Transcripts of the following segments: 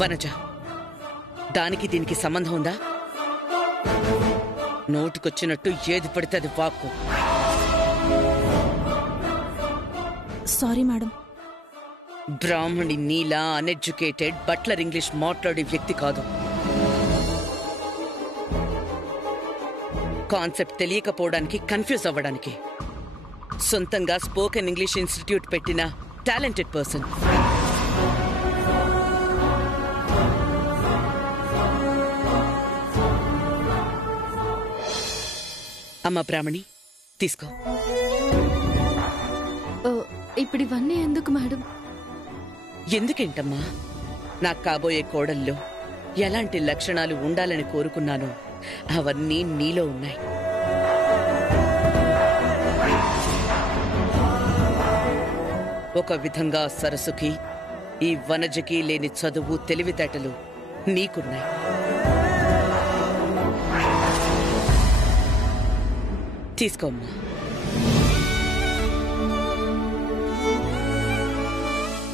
వనజ, దానికి దీనికి సంబంధం ఉందా? నోటికొచ్చినట్టు ఏది పడితే అది వాక్కు. Sorry madam. బ్రాహ్మణి నీలా అన్ఎడ్యుకేటెడ్ బట్లర్ ఇంగ్లీష్ మాట్లాడే వ్యక్తి కాదు. కాన్సెప్ట్ తెలియకపోవడానికి, కన్ఫ్యూజ్ అవ్వడానికి సొంతంగా స్పోకెన్ ఇంగ్లీష్ ఇన్స్టిట్యూట్ పెట్టిన టాలెంటెడ్ పర్సన్. అమ్మ బ్రాహ్మణి, తీసుకో. ఇప్పుడు ఇవన్నీ ఎందుకు మేడం? ఎందుకేంటమ్మా, నాకు కాబోయే కోడల్లో ఎలాంటి లక్షణాలు ఉండాలని కోరుకున్నానో అవన్నీ నీలో ఉన్నాయి. ఒక విధంగా సరస్సుకి, ఈ వనజకి లేని చదువు, తెలివితేటలు నీకున్నాయి. తీసుకోమ్మా.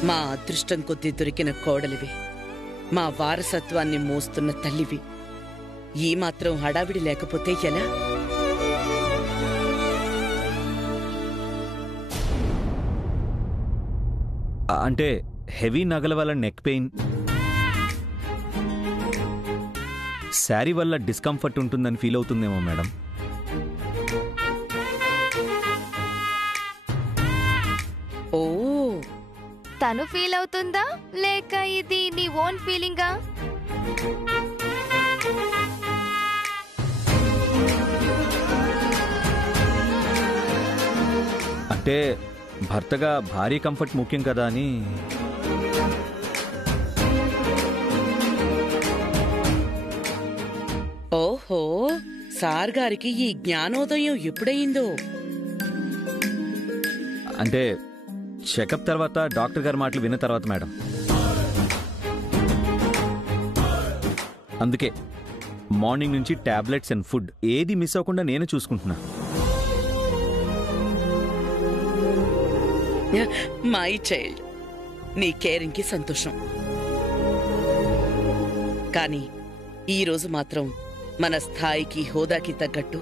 మా అదృష్టం కొద్దీ దొరికిన కోడలివి, మా వారసత్వాన్ని మోస్తున్న తల్లివి. ఈ మాత్రం హడావిడి లేకపోతే ఎలా? అంటే హెవీ నగల వల్ల నెక్ పెయిన్, శారీ వల్ల డిస్కంఫర్ట్ ఉంటుందని ఫీల్ అవుతుందేమో మేడం. ఓ, తను ఫీల్ అవుతుందా లేక ఇది నీ ఓన్ ఫీలింగా? అంటే భర్తగా భారీ కంఫర్ట్ ముఖ్యం కదా అని. ఓహో, సార్ గారికి ఈ జ్ఞానోదయం ఎప్పుడయిందో? అంటే చెకప్ తర్వాత, డాక్టర్ గారి మాటలు విన్న తర్వాత మేడం. అందుకే మార్నింగ్ నుంచి టాబ్లెట్స్ అండ్ ఫుడ్ ఏది మిస్ అవ్వకుండా నేనే చూసుకుంటున్నా. మై చైల్డ్, నీ కేరింగ్కి సంతోషం. కానీ ఈరోజు మాత్రం మన స్థాయికి, హోదాకి తగ్గట్టు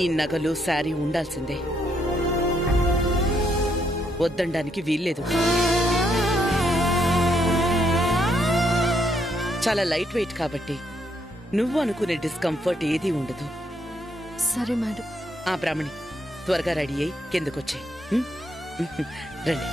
ఈ నగలు, శారీ ఉండాల్సిందే. వద్దనడానికి వీల్లేదు. చాలా లైట్ వెయిట్ కాబట్టి నువ్వు అనుకునే డిస్కంఫర్ట్ ఏదీ ఉండదు. సరే మేడం. ఆ బ్రాహ్మణి, త్వరగా రెడీ అయ్యి కిందకొచ్చాయి. రండి.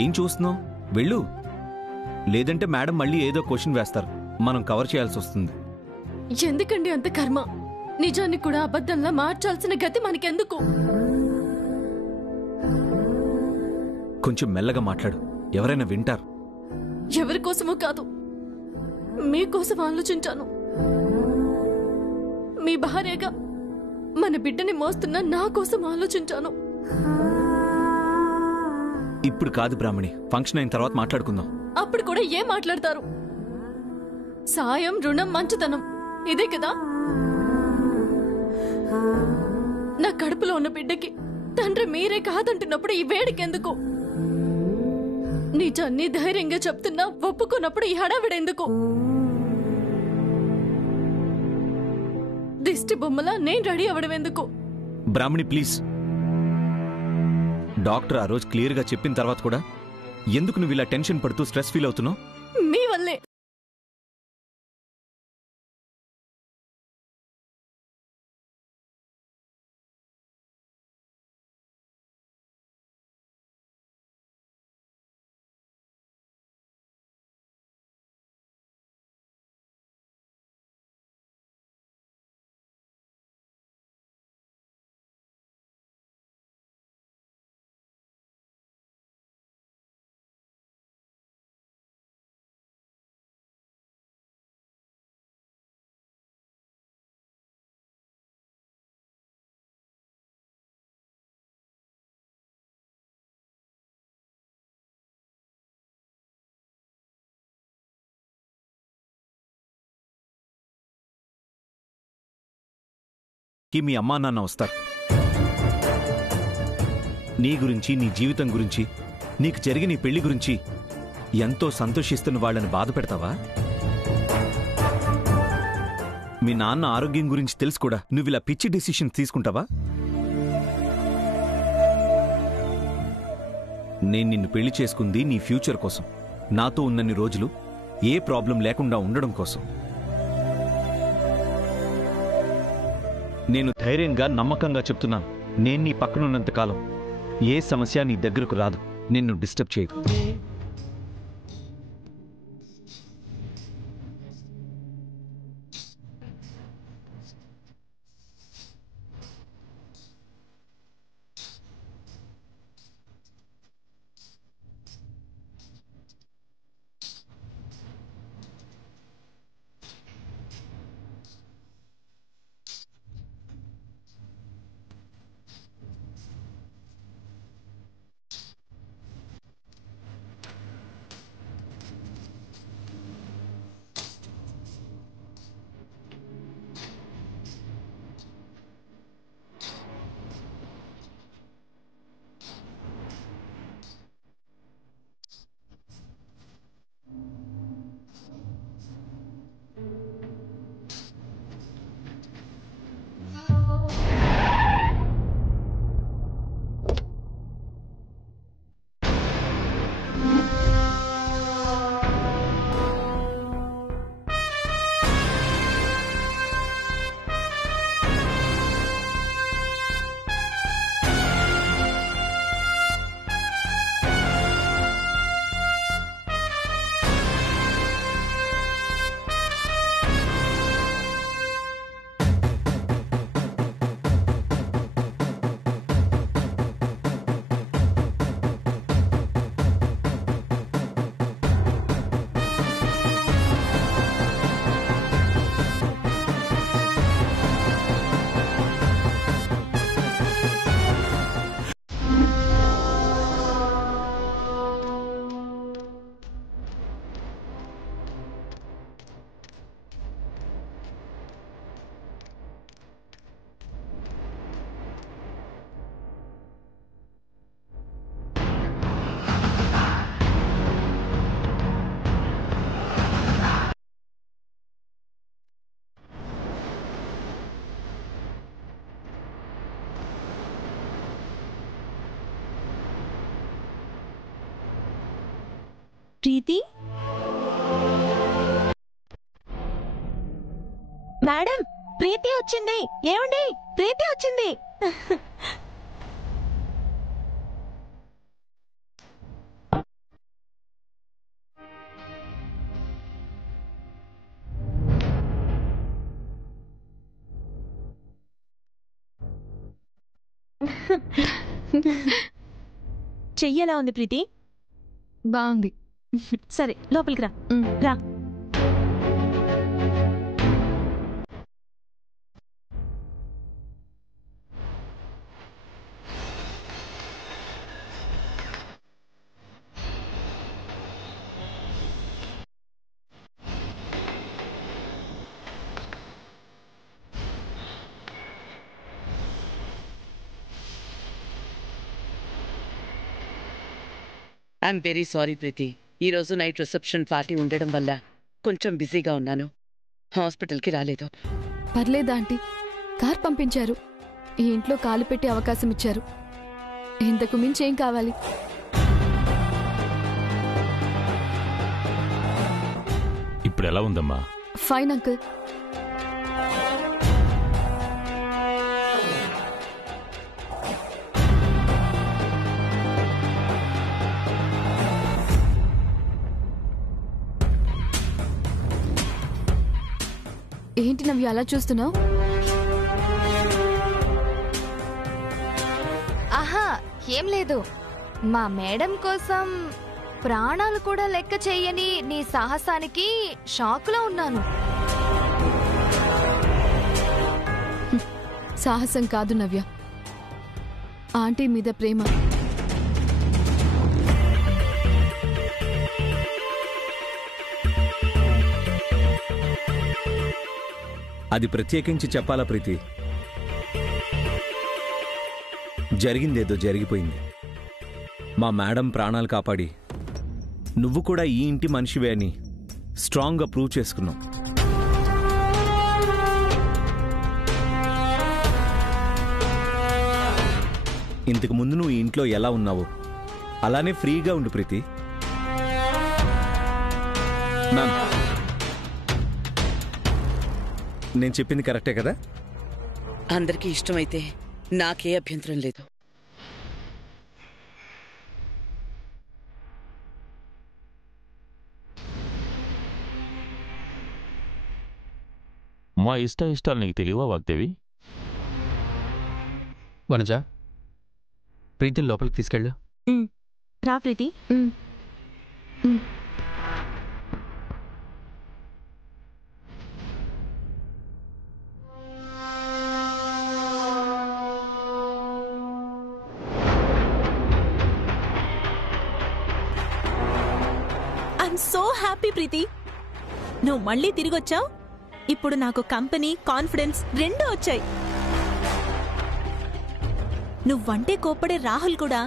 ఏం చూస్తున్నావు? వెళ్ళు, లేదంటే మేడం మళ్ళీ ఏదో క్వశ్చన్ వేస్తారు, మనం కవర్ చేయాల్సి వస్తుంది. ఎందుకండి అంత కర్మ? నిజాన్ని కూడా అబద్ధంలా మార్చాల్సిన గతి మనకెందుకు? కొంచెం మెల్లగా మాట్లాడు, ఎవరైనా వింటారు. ఎవరి కోసమో కాదు, మీకోసం ఆలోచించాను. మీ భార్యగా మన బిడ్డని మోస్తున్న నా కోసం ఆలోచించాను. ఇప్పుడు కాదు బ్రాహ్మణి, ఫంక్షన్ అయిన తర్వాత మాట్లాడుకుందాం. అప్పుడు కూడా ఏం మాట్లాడతారు? సాయం, రుణం, మంచితనం ఇదే కదా? నా కడుపులో ఉన్న బిడ్డకి తండ్రి మీరే కాదంటున్నప్పుడు ఈ వేడికెందుకు? నిజాన్ని ధైర్యంగా చెప్తున్నా ఒప్పుకున్నప్పుడు ఈ హడావిడెందుకు? దిష్టి బొమ్మలా నేను రెడీ అవ్వడం ఎందుకు? బ్రాహ్మణి ప్లీజ్. డాక్టర్ ఆ రోజు క్లియర్గా చెప్పిన తర్వాత కూడా ఎందుకు నువ్వు ఇలా టెన్షన్ పడుతూ స్ట్రెస్ ఫీల్ అవుతున్నావు? మీ వల్లే. మీ అమ్మా నాన్న వస్తారు. నీ గురించి, నీ జీవితం గురించి, నీకు జరిగిన ఈ పెళ్లి గురించి ఎంతో సంతోషిస్తున్న వాళ్ళని బాధ పెడతావా? మీ నాన్న ఆరోగ్యం గురించి తెలుసు కూడా నువ్విలా పిచ్చి డెసిషన్ తీసుకుంటావా? నేను నిన్ను పెళ్లి చేసుకుంది నీ ఫ్యూచర్ కోసం, నాతో ఉన్నన్ని రోజులు ఏ ప్రాబ్లం లేకుండా ఉండడం కోసం. నేను ధైర్యంగా, నమ్మకంగా చెప్తున్నాను, నేను నీ పక్కనున్నంతకాలం ఏ సమస్య నీ దగ్గరకు రాదు, నిన్ను డిస్టర్బ్ చేయదు. ప్రీతి మేడం, ప్రీతి వచ్చింది. ఏమండి, ప్రీతి వచ్చింది. చెయ్యలా ఉంది ప్రీతి? బాగుంది. సరే, లోపలికి రా. రా. ఐఎమ్ వెరీ సారీ ప్రీతి. ఈరోజు నైట్ రిసెప్షన్ పార్టీ ఉండడం వల్ల కొంచెం బిజీగా ఉన్నాను, హాస్పిటల్కి రాలేదు. పర్లేదా ఆంటీ, కార్ పంపించారు, ఈ ఇంట్లో కాలు పెట్టే అవకాశం ఇచ్చారు. ఇంతకు మించి ఏం కావాలి? ఇప్పుడు ఎలా ఉందమ్మా? Fine uncle. ఏంటి నవ్య అలా చూస్తున్నావు? ఆహా, ఏం లేదు. మా మేడం కోసం ప్రాణాలు కూడా లెక్క చెయ్యని నీ సాహసానికి షాక్లో ఉన్నాను. సాహసం కాదు నవ్య, ఆంటీ మీద ప్రేమ. అది ప్రత్యేకించి చెప్పాలా ప్రీతి? జరిగిందేదో జరిగిపోయింది. మా మేడం ప్రాణాలు కాపాడి నువ్వు కూడా ఈ ఇంటి మనిషివే అని స్ట్రాంగ్గా ప్రూవ్ చేసుకున్నావు. ఇంతకు ముందు నువ్వు ఈ ఇంట్లో ఎలా ఉన్నావో అలానే ఫ్రీగా ఉండు ప్రీతి. మ్యామ్, నేను చెప్పింది కరెక్టే కదా? అందరికీ ఇష్టమైతే నాకే అభ్యంతరం లేదు. మా ఇష్టాలు నీకు తెలియవా వాగ్దేవి? వనజ, ప్రీతిని లోపలికి తీసుకెళ్ళు. రా ప్రీతి. ఐఎమ్ సో హ్యాపీ ప్రీతి, నువ్వు మళ్ళీ తిరిగొచ్చావు. ఇప్పుడు నాకు కంపెనీ, కాన్ఫిడెన్స్ రెండూ వచ్చాయి. నువ్వంటే కోప్పడే రాహుల్ కూడా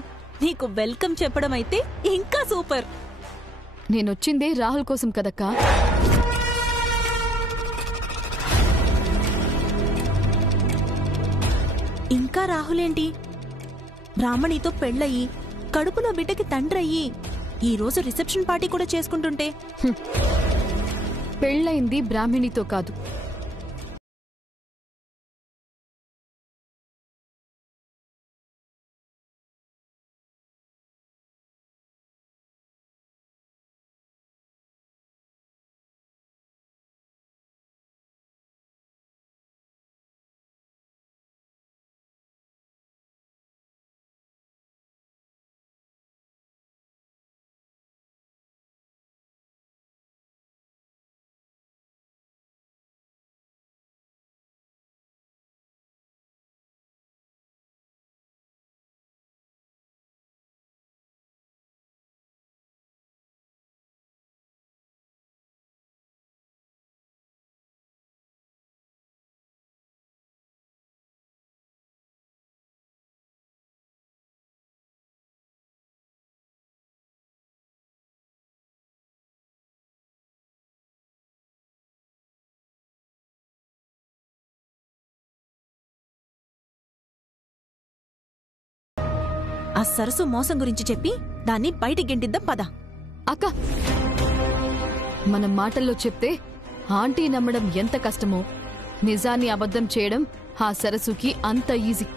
నీకు వెల్కమ్ చెప్పడం అయితే ఇంకా సూపర్. నేనొచ్చిందే రాహుల్ కోసం కదక్కా. ఇంకా రాహులేంటి, బ్రాహ్మణితో పెళ్ళయి కడుపులో బిడ్డకి తండ్రయ్యి ఈరోజు రిసెప్షన్ పార్టీ కూడా చేసుకుంటుంటే. పెళ్ళయింది బ్రాహ్మణితో కాదు, ఆ సరసు మోసం గురించి చెప్పి దాన్ని బయటికి గెంటిద్దాం పద. అక్క. మన మాటల్లో చెప్తే ఆంటీ నమ్మడం ఎంత కష్టమో, నిజాన్ని అబద్ధం చేయడం ఆ సరస్సుకి అంత ఈజీ.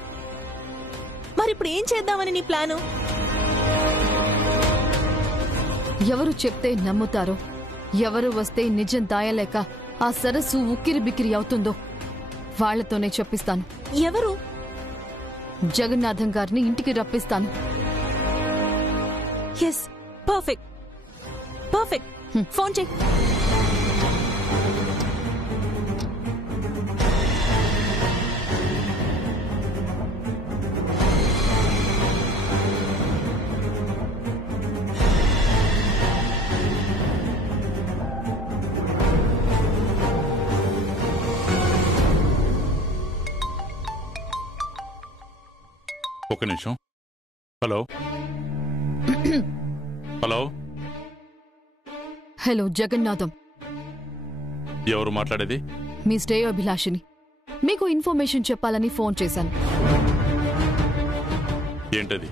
మరిప్పుడు ఏం చేద్దామని నీ ప్లాను? ఎవరు చెప్తే నమ్ముతారో, ఎవరు వస్తే నిజం దాయలేక ఆ సరస్సు ఉక్కిరి బిక్కిరి అవుతుందో వాళ్లతోనే చెప్పిస్తాను. ఎవరు? జగన్నాథం గారిని ఇంటికి రప్పిస్తాను. Yes, perfect perfect. ఫోన్ చెయ్. ఒక నిమిషం. Hello hello hello Jagannatham. ఎవరు మాట్లాడేది? మీ శ్రేయోభిలాషిని. మీకు ఇన్ఫర్మేషన్ చెప్పాలని ఫోన్ చేశాను. ఏంటది?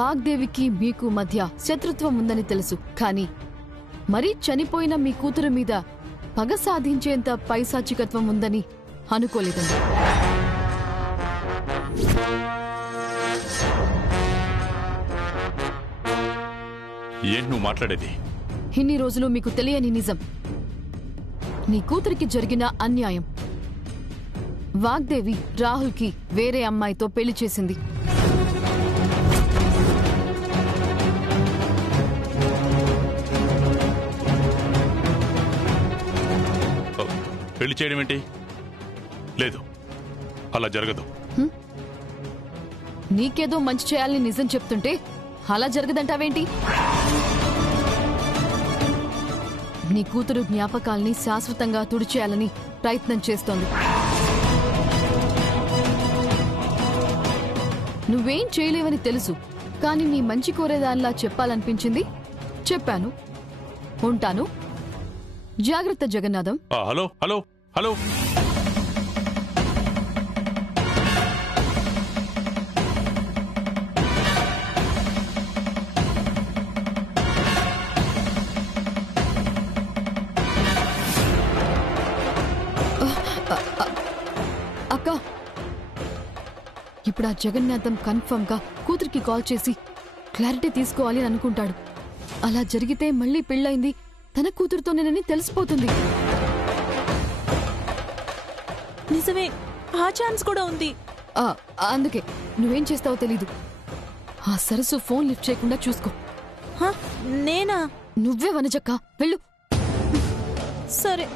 వాగ్దేవికి మీకు మధ్య శత్రుత్వం ఉందని తెలుసు, కానీ మరీ చనిపోయిన మీ కూతురు మీద పగ సాధించేంత పైశాచికత్వం ఉందని అనుకోలేదండి. ఏంటి నువ్వు మాట్లాడేది? ఇన్ని రోజులు మీకు తెలియని నిజం. నీ కూతురికి జరిగిన అన్యాయం. వాగ్దేవి రాహుల్కి వేరే అమ్మాయితో పెళ్లి చేసింది. పెళ్లి చేయడం ఏంటి? లేదు, అలా జరగదు. నీకేదో మంచి చేయాలని నిజం చెప్తుంటే అలా జరగదంటావేంటి? నీ కూతురు జ్ఞాపకాల్ని శాశ్వతంగా తుడిచేయాలని ప్రయత్నం చేస్తోంది. నువ్వేం చేయలేవని తెలుసు, కానీ నీ మంచి కోరేదానిలా చెప్పాలనిపించింది చెప్పాను. ఉంటాను. జాగ్రత్త జగన్నాథం. Hello hello hello. అక్క, ఇప్పుడు ఆ జగన్నాథం కన్ఫర్మ్ గా కూతురికి కాల్ చేసి క్లారిటీ తీసుకోవాలి అని అనుకుంటాడు. అలా జరిగితే మళ్ళీ పెళ్ళైంది తన కూతురుతోనేనని తెలిసిపోతుంది. నిజమే, ఆ ఛాన్స్ కూడా ఉంది. అందుకే నువ్వేం చేస్తావో తెలీదు. ఆ సరస్సు ఫోన్ లిఫ్ట్ చేయకుండా చూసుకో. నేనా? నువ్వే వనజక్క, వెళ్ళు. సరే.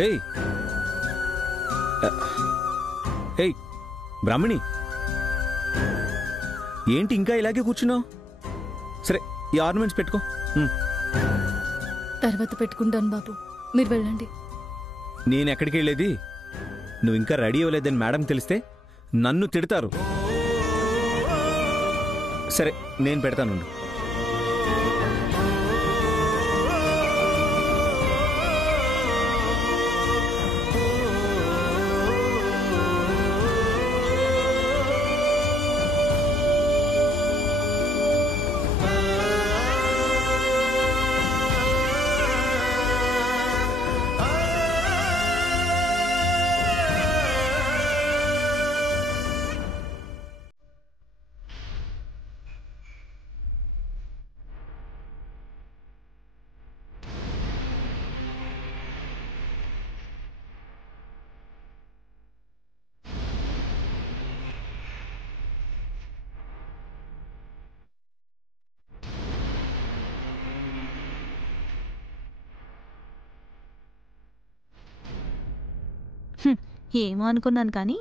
హే హే బ్రాహ్మణి, ఏంటి ఇంకా ఇలాగే కూర్చున్నావు? సరే, ఈ ఆర్నమెంట్స్ పెట్టుకో. తర్వాత పెట్టుకుంటాను బాబు, మీరు వెళ్ళండి. నేను ఎక్కడికి వెళ్ళేది? నువ్వు ఇంకా రెడీ అవ్వలేదని మేడం తెలిస్తే నన్ను తిడతారు. సరే, నేను పెడతాను. ఏమో అనుకున్నాను, కానీ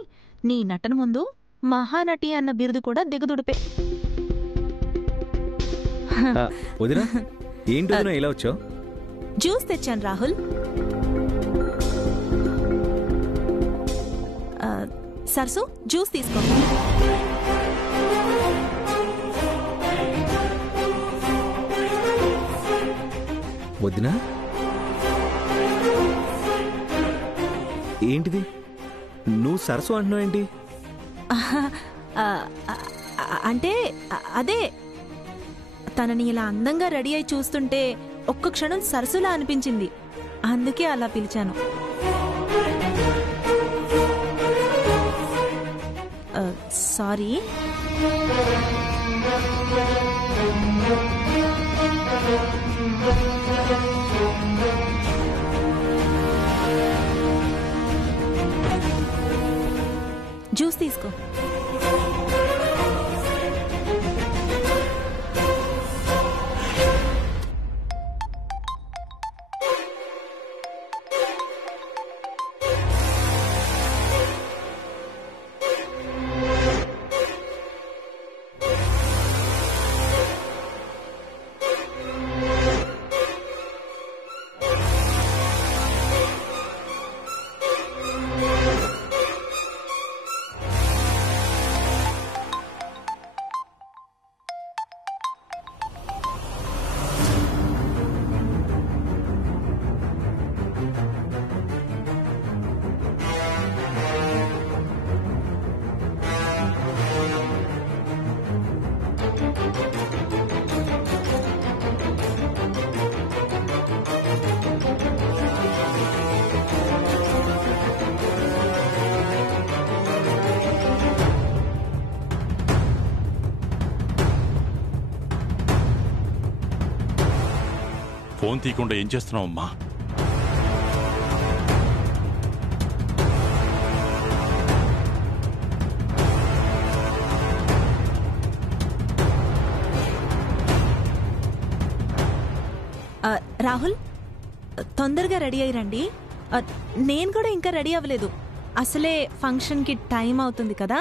నీ నటన ముందు మహానటి అన్న బిరుదు కూడా దిగదుడిపే. వదినా, ఏంటి వదినా ఇలా వచ్చావు? జ్యూస్ తెచ్చాను రాహుల్. సరసు, జ్యూస్ తీసుకో. వదినా, ఏంటిది? నువ్వు సరస్సు అంటున్నావు ఏంటి? అంటే అదే, తనని ఇలా అందంగా రెడీ అయి చూస్తుంటే ఒక్క క్షణం సరస్సులా అనిపించింది, అందుకే అలా పిలిచాను. సారీ. జ్యూస్ తీసుకో. ఫోన్ తీయకుండా ఏం చేస్తున్నావమ్మా? రాహుల్ తొందరగా రెడీ అయ్యి రండి. నేను కూడా ఇంకా రెడీ అవ్వలేదు. అసలే ఫంక్షన్కి టైం అవుతుంది కదా.